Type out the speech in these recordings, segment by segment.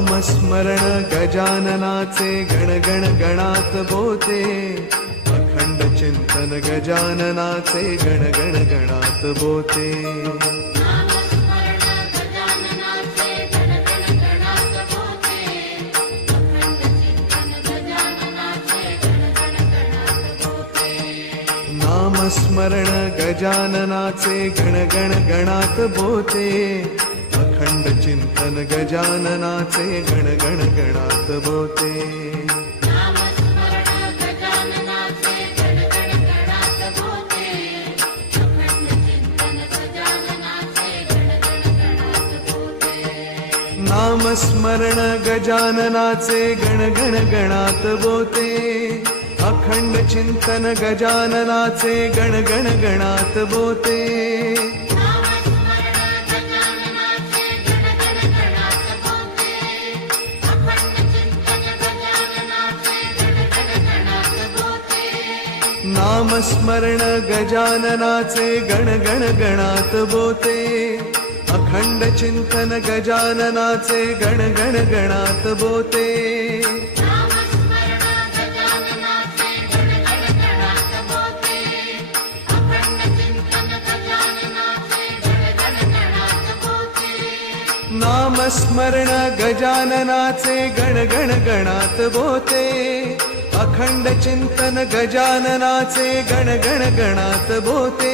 नामस्मरण गजाननाचे गण गण गणात बोते, अखंड चिंतन गजाननाचे गण गण गणात बोते. नामस्मरण गजाननाचे गण गण गणात बोते, अखंड चिंतन गजाननाचे गण गण गणात बोते. नामस्मरण गजाननाचे गण गण गणात बोते, अखंड चिंतन गजाननाचे गण गण गणात बोते. नामस्मरण गजाननाचे गण गण गणात बोते, अखंड चिंतन गजाननाचे गण गण गणात बोते. नामस्मरण गजाननाचे गण गण गणात बोते, अखंड चिंतन गजाननाचे गण गण गणात बोते. नामस्मरण गजाननाचे गण गण गणात बोते, अखंड चिंतन गजाननाचे गण गण गणात बोते.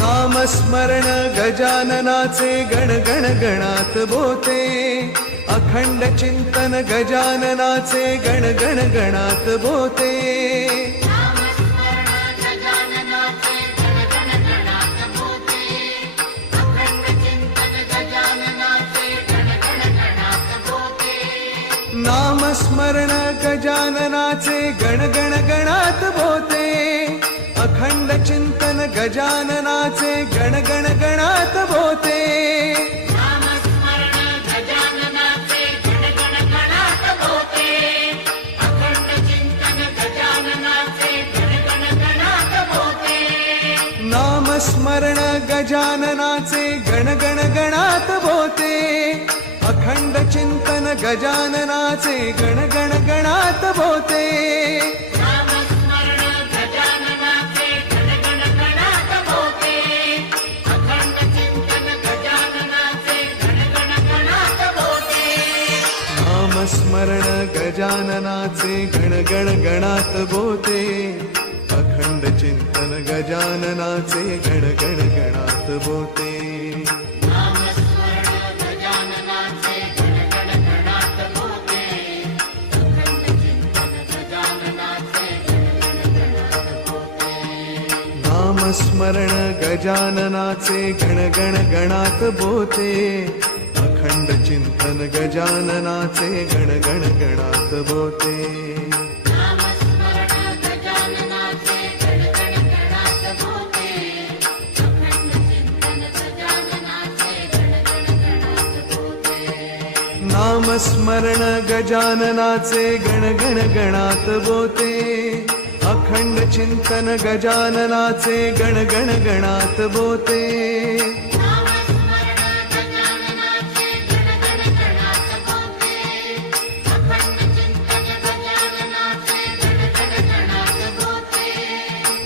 नामस्मरण गजाननाचे गण गण गणात बोते, अखंड चिंतन गजाननाचे गण गण गणात बोते. नामस्मरण गजाननाचे गण गण गणात बोते, अखंड चिंतन गजाननाचे गण गण गणात बोते. नामस्मरण गजाननाचे गण गण गणात बोते, अखंड चिंतन गजाननाचे गण गण गणात बोते. नामस्मरण गजाननाचे गण गण गणात बोते, अखंड चिंतन गजाननाचे गण गण गणात बोते. नामस्मरण गजाननाचे गण गण गणात बोते, अखंड चिंतन गजाननाचे गण गण गणात बोते.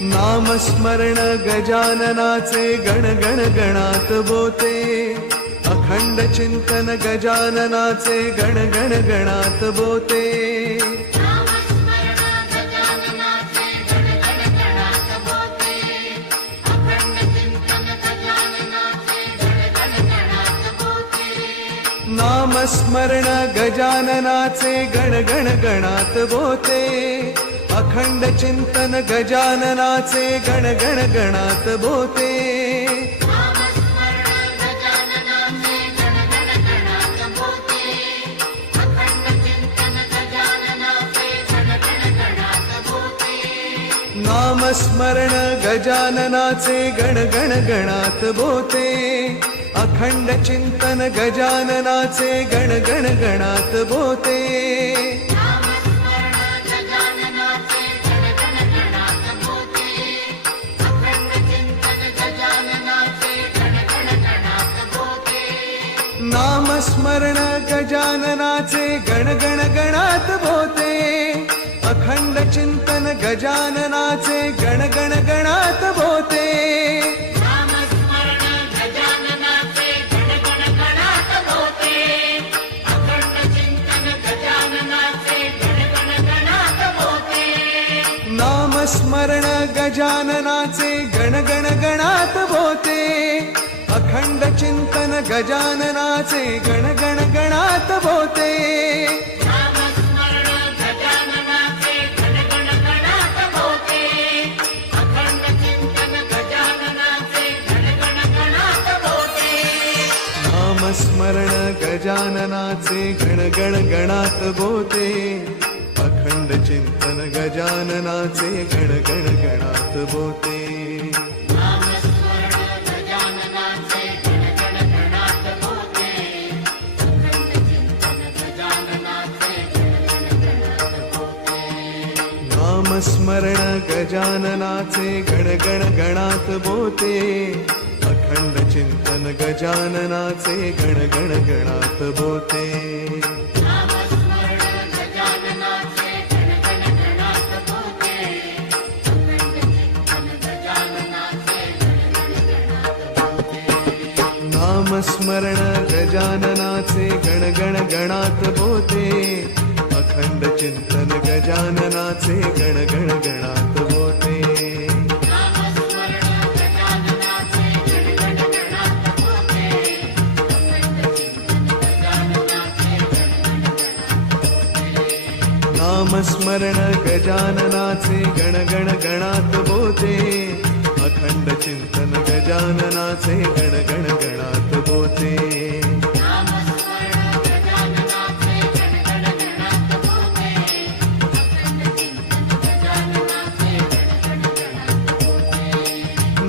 नामस्मरण गजाननाचे गण गण गणात बोते, अखंड चिंतन गजाननाचे गण गण गणात बोते. नामस्मरण गजाननाचे गण गण गणात बोते, अखंड चिंतन गजाननाचे गण गण गणात बोते. नामस्मरण गजाननाचे गण गण गणात बोते, अखंड चिंतन गजाननाचे गण गण गणात बोते. नामस्मरण गजाननाचे नामस्मरण गजाननाचे गण गण गणात बोते अखंड चिंतन गजाननाचे गण गण गणात बोते नामस्मरण गजाननाचे गण गण गणात बोते अखंड चिंतन गजाननाचे गण गण गणात बोते नामस्मरण गजाननाचे गण गण गणात बोते अखंड चिंतन गजाननाचे गण गण गणात बोते नामस्मरण गजाननाचे गण गण गणात बोते अखंड चिंतन गजाननाचे गण गण गणात बोते नामस्मरण गजाननाचे गण गण गणात बोते अखंड चिंतन गजाननाचे गण गण गणात बोते नामस्मरण गजाननाचे गण गण गणात बोते अखंड चिंतन गजाननाचे गण गण गणात बोते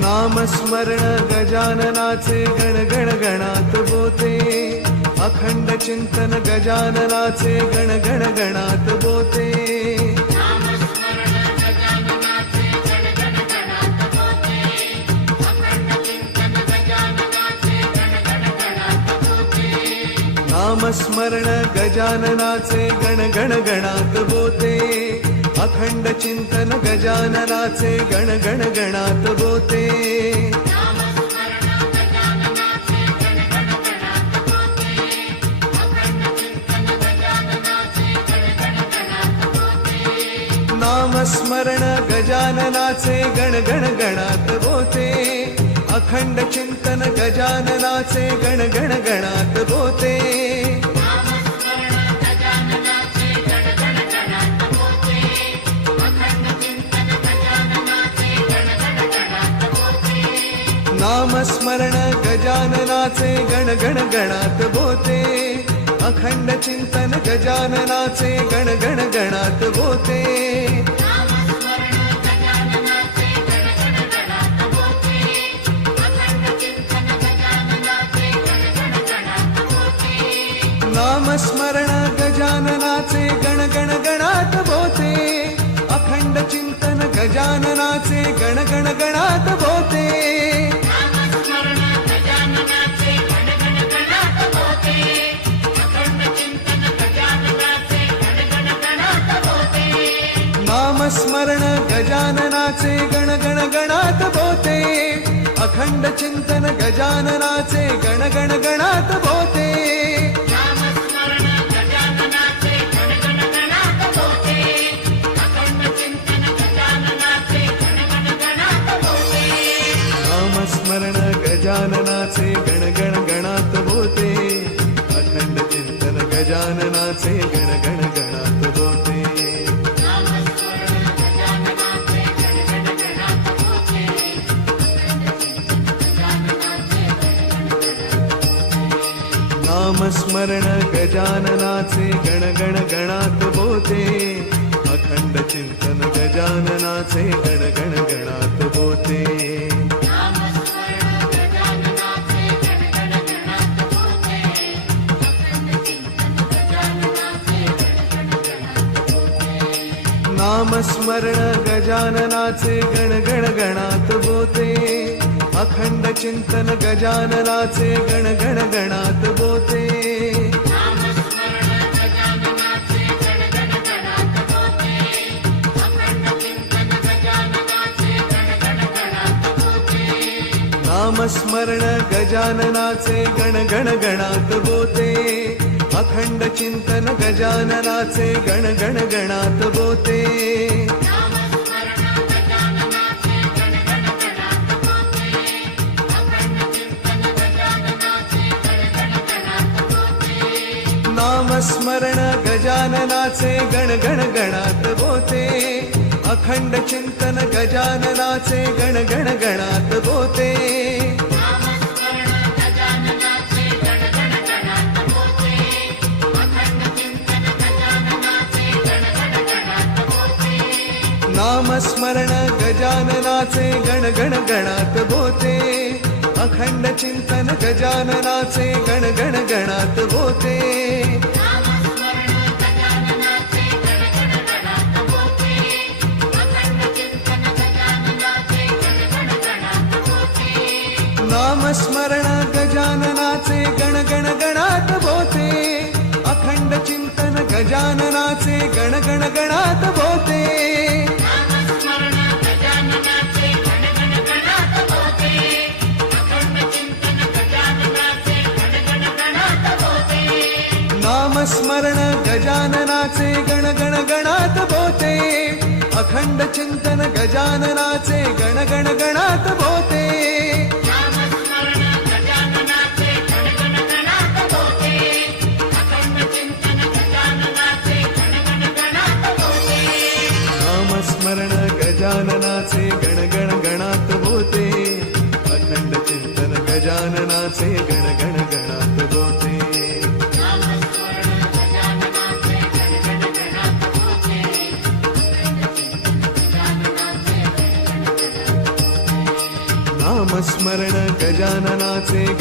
नामस्मरण गजाननाचे गण गण गणात बोते अखंड चिंतन गजाननाचे गण गण गणात बोते नामस्मरण गजाननाचे गण गण गणात बोते अखंड चिंतन गजाननाचे गण गण गणात बोते नामस्मरण गजाननाचे गण गण गणात बोते अखंड चिंतन गजाननाचे गण गण गणात बोते नामस्मरण गजाननाचे गण गण गणात बोते अखंड चिंतन गजाननाचे गण गण गणात बोते नामस्मरण गजाननाचे गण गण गणात बोते अखंड चिंतन गजाननाचे गण गण गणात बोते नामस्मरण गजाननाचे गण गण गणात बोते अखंड चिंतन गजाननाचे गण गण गणात बोते नामस्मरण गजाननाचे गण गण गणात बोते अखंड चिंतन गजाननाचे गण गण गणात बोते नामस्मरण गजाननाचे गण गण गणात बोते अखंड चिंतन गजाननाचे गण गण गणात बोते नामस्मरण गजाननाचे गण गण गणात बोते अखंड चिंतन गजाननाचे गण गण गणात बोते नामस्मरण गजाननाचे गण गण गणात बोते, अखंड चिंतन गजाननाचे गण गण गणात बोते. नामस्मरण गजाननाचे गण गण गणात बोते, अखंड चिंतन गजाननाचे गण गण गणात बोते. नामस्मरण गजाननाचे गण गण गणात बोते, अखंड चिंतन गजाननाचे गण गण गणात बोते. नामस्मरण गजाननाचे गण गण गणात बोते, अखंड चिंतन गजाननाचे गण गण गणात बोते. नामस्मरण गजाननाचे गण गण गणात बोते, अखंड चिंतन गजाननाचे गण गण गणात बोते. नामस्मरण गजाननाचे गण गण गणात बोते, अखंड चिंतन गजाननाचे गण गण गणात बोते. नामस्मरण गजाननाचे गण गण गणात बोते, अखंड चिंतन गजाननाचे गण गण गणात बोते. नामस्मरण गजाननाचे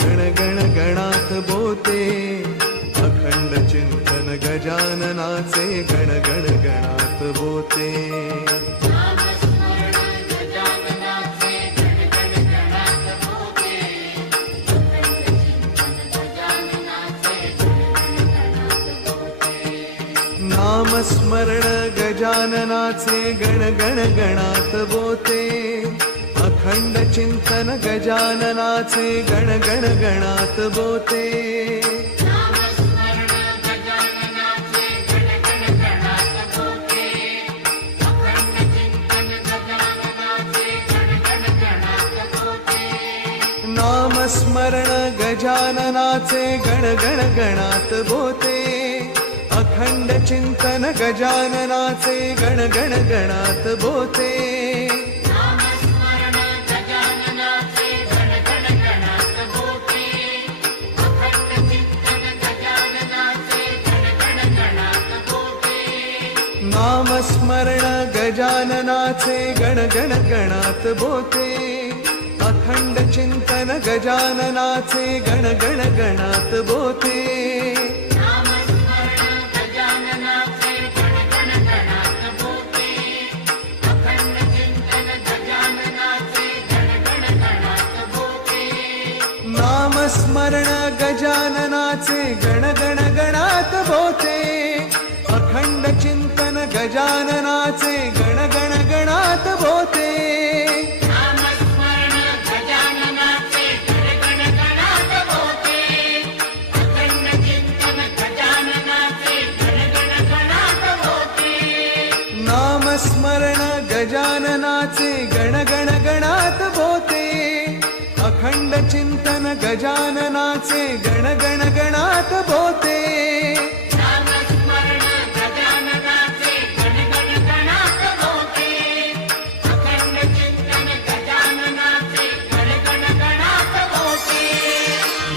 गण गण गणात बोते, अखंड चिंतन गजाननाचे गण गण गणात बोते. नामस्मरण गजाननाचे गण गण गणात बोते, अखंड चिंतन गजाननाचे गण गण गणात बोते. नामस्मरण गजाननाचे गण गण गणात बोते, अखंड चिंतन गजाननाचे गण गण गणात बोते. नामस्मरण गजाननाचे गण गण गणात बोते, अखंड चिंतन गजाननाचे गण गण गणात बोते. नामस्मरण गजाननाचे गण गण गणात बोते, अखंड चिंतन गजाननाचे गण गण गणात बोते. नामस्मरण गजाननाचे गण गण गणात बोते, अखंड चिंतन गजाननाचे गण गण गणात बोते.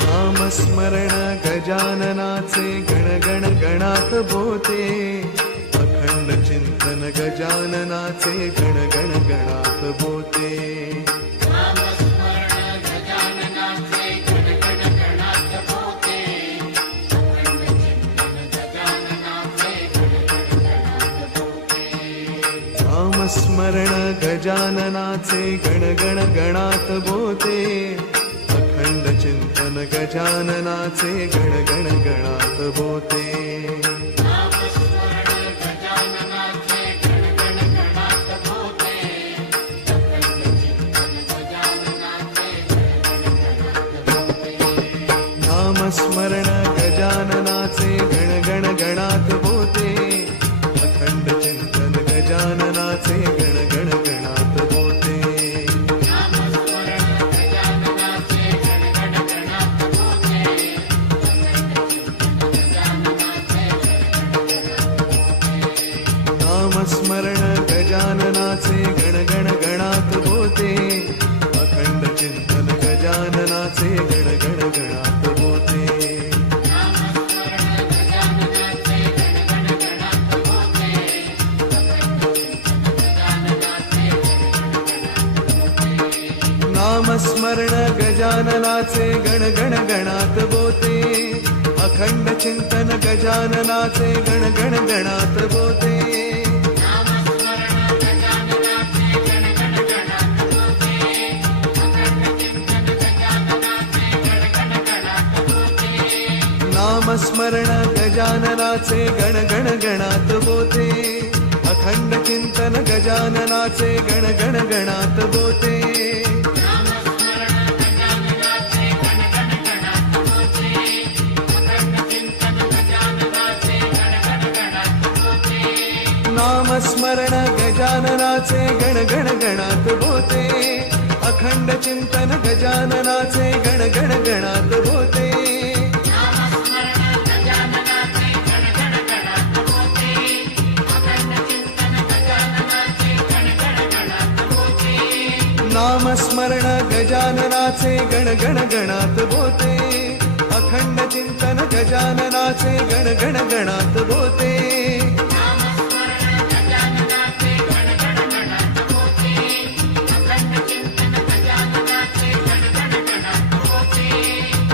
नामस्मरण गजाननाचे गण गण गणात बोते, अखंड चिंतन गजाननाचे गण गण गणात बोते. नामस्मरण गजाननाचे गण गण गणात बोते अखंड चिंतन गजाननाचे गण गण गणात बोते नामस्मरण गजाननाचे गण गण गणात बोते अखंड चिंतन गजाननाचे गण गण गणात बोते नामस्मरण गजाननाचे गण गण गणात बोते अखंड चिंतन गजाननाचे गण गण गणात बोते नामस्मरण गजाननाचे गण गण गणात बोते अखंड चिंतन गजाननाचे गण गण गणात बोते नामस्मरण गजाननाचे गण गण गणात बोते अखंड चिंतन गजाननाचे गण गण गणात बोते नामस्मरण गजाननाचे गण गण गणात बोते अखंड चिंतन गजाननाचे गण गण गणात बोते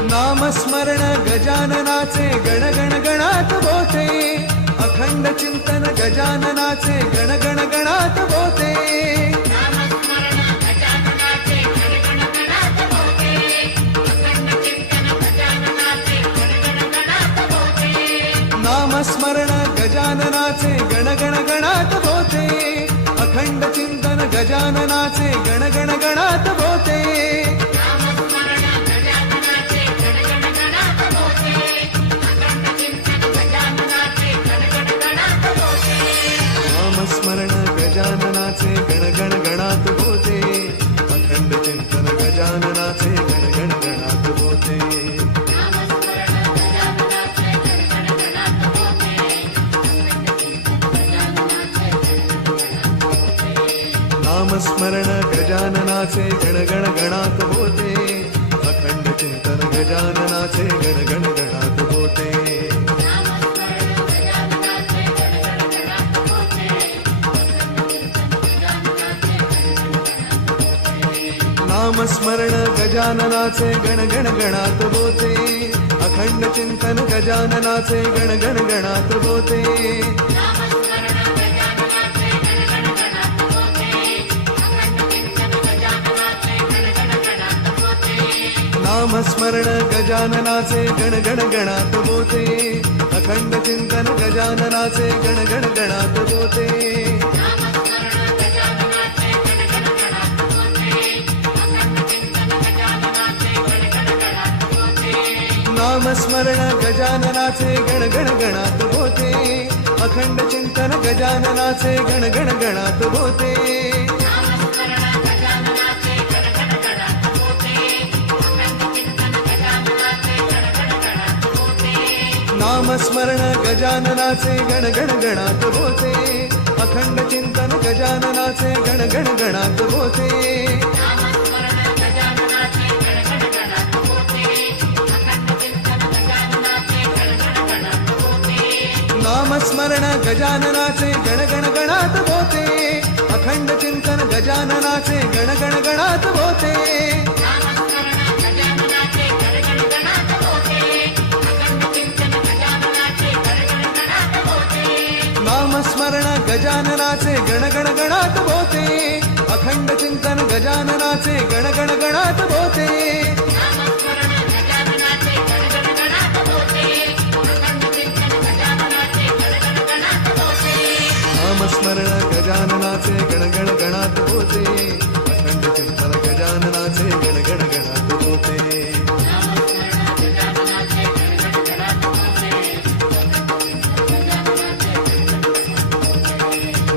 नामस्मरण गजाननाचे गण गण गणात बोते अखंड चिंतन गजाननाचे गण गण गणात बोते नामस्मरण गजाननाचे गण गण गणात बोते अखंड चिंतन गजाननाचे गण गण गणात बोते नामस्मरण गजाननाचे गण गण गणात बोते अखंड चिंतन गजाननाचे गण गण गणात बोते नामस्मरण गजाननाचे गण गण गणात बोते अखंड चिंतन गजाननाचे गण गण गणात बोते नामस्मरण गजाननाचे गण गण गणात बोते अखंड चिंतन गजाननाचे गण गण गणात बोते नामस्मरण गजाननाचे गण गण गणात बोते अखंड चिंतन गजाननाचे गण गण गणात बोते नामस्मरण गजाननाचे गण गण गणात बोते अखंड चिंतन गजाननाचे गण गण गणात बोते नामस्मरण गजाननाचे गण गण गणात बोते अखंड चिंतन गजाननाचे गण गण गणात बोते नामस्मरण गजाननाचे गण गण गणात बोते अखंड चिंतन गजाननाचे गण गण गणात बोते नामस्मरण गजाननाचे गण गण गणात बोते अखंड चिंतन गजाननाचे गण गण गणात बोते नामस्मरण गजाननाचे गण गण गणात बोते अखंड चिंतन गजाननाचे गण गण गणात होते. नामस्मरण गजाननाचे गण गण गणात होते. अखंड चिंतन गजाननाचे गण गण गणात होते.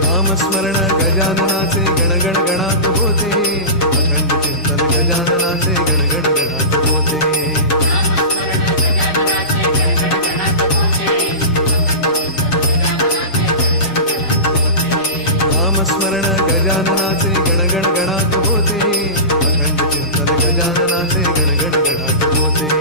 नामस्मरण गजाननाचे गण गण गणात होते. अखंड चिंतन गजाननाचे गण गण गणात होते. नामस्मरण गजाननाचे गण गण गणात होते. अखंड चिंतन गजाननाचे गण गण गणात होते.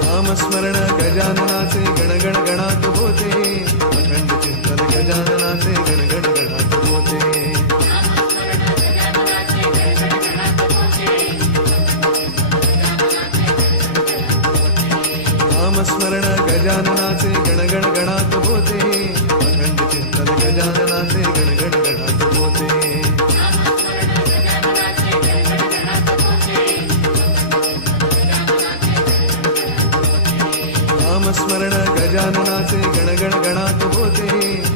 नामस्मरण गजाननाचे गण गण गणात होते. अखंड चिंतन गजाननाचे गण गण गणात होते. नामस्मरण गजाननाचे गण गण गणात होते. अखंड चिंतन गजाननाचे गण गण गणात होते. नामस्मरण गजाननाचे गण गण गणात होते.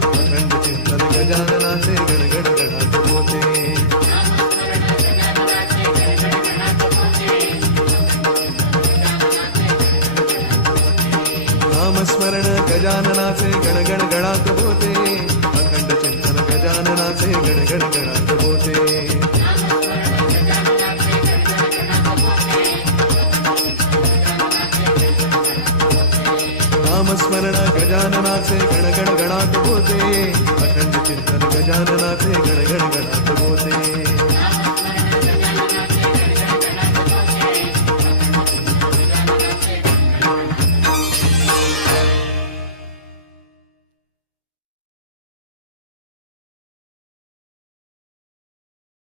अखंड चिंतन गजाननाचे गण गण गणात होते. नामस्मरण गजाननाचे गण गण गणात होते. अखंड चिंतन गजाननाचे गण गण गणात होते. नामस्मरण गजाननाचे गण गण गणात होते. अखंड चिंतन गजाननाचे गण गण